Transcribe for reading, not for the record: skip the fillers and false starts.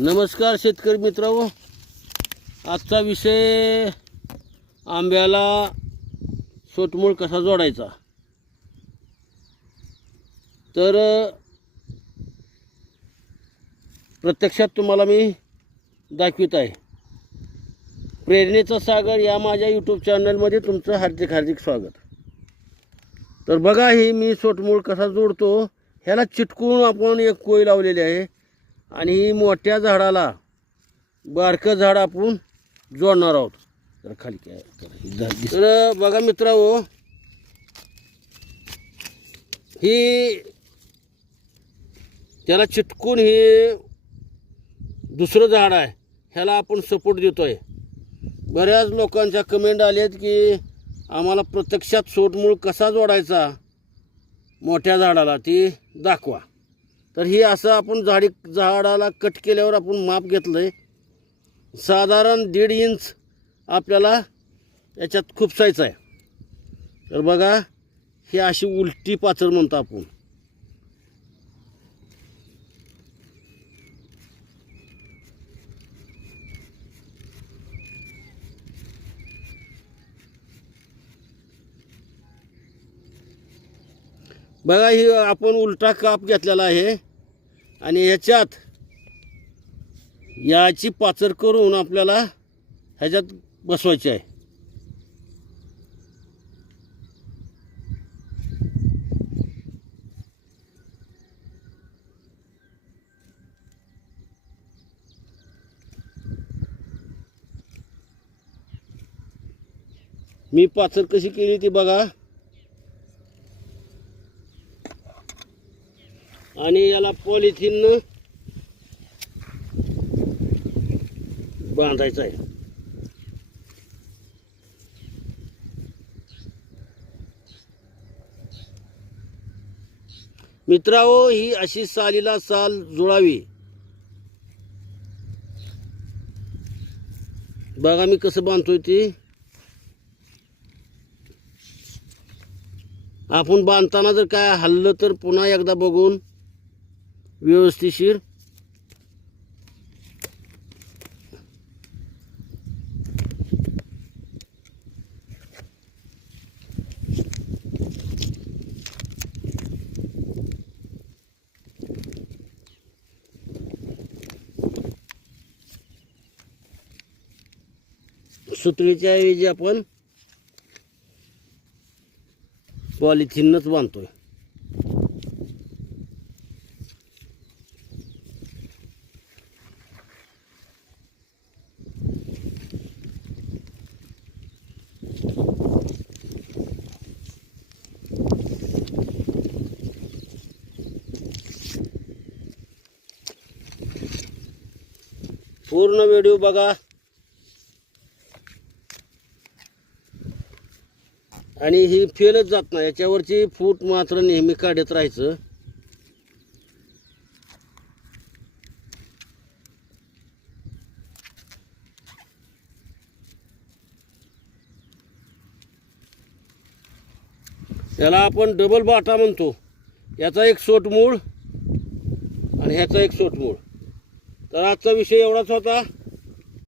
नमस्कार शेतकरी मित्रांनो, आजचा विषय आंब्याला सोटमूळ कसा जोडायचा। तर प्रत्यक्षात तुम्हाला मी दाखवित आहे। प्रेरणेचा सागर या माझ्या यूट्यूब चॅनलमध्ये तुमचं हार्दिक हार्दिक स्वागत। तर बघा, ही मी सोटमूळ कसा जोडतो। ह्याला चिटकून आपण एक कोय लावलेली आहे आणि ही मोठ्या झाडाला बारकं झाड आपण जोडणार आहोत। तर खाली काय तर बघा मित्रांनो, ही त्याला चिटकून हे दुसरं झाड आहे, ह्याला आपण सपोर्ट देतोय। बऱ्याच लोकांच्या कमेंट आल्यात की आम्हाला प्रत्यक्षात सोटमूळ कसा जोडायचा मोठ्या झाडाला ती दाखवा। तर ही असं आपण झाडाला कट केल्यावर आपण माप घेतलंय, साधारण 1.5 इंच आपल्याला याच्यात खुपसायचं आहे। तर बघा, ही अशी उलटी पाचर म्हणतो आपण। बघा, ही आपण उलटा काप घेतलेला आहे आणि याच्यात याची पाचर करून आपल्याला ह्याच्यात बसवायची आहे। मी पाचर कशी केली ती बघा, आणि याला पॉलिथिन बांधायचं आहे। मित्रांनो, ही अशी सालीला साल जुळावी। बघा मी कसं बांधतोय ती। आपण बांधताना जर काय हल्लं तर पुन्हा एकदा बघून व्यवस्थितशीर सुतळीच्या ऐवजी आपण पॉलिथिनच बांधतोय। पूर्ण व्हिडिओ बघा आणि ही फेलच जात नाही, याच्यावरची फूट मात्र नेहमी काढत राहायचं। त्याला आपण डबल बाटा म्हणतो। याचा एक सोटमूळ आणि ह्याचा एक सोटमूळ। तर आजचा विषय एवढाच होता।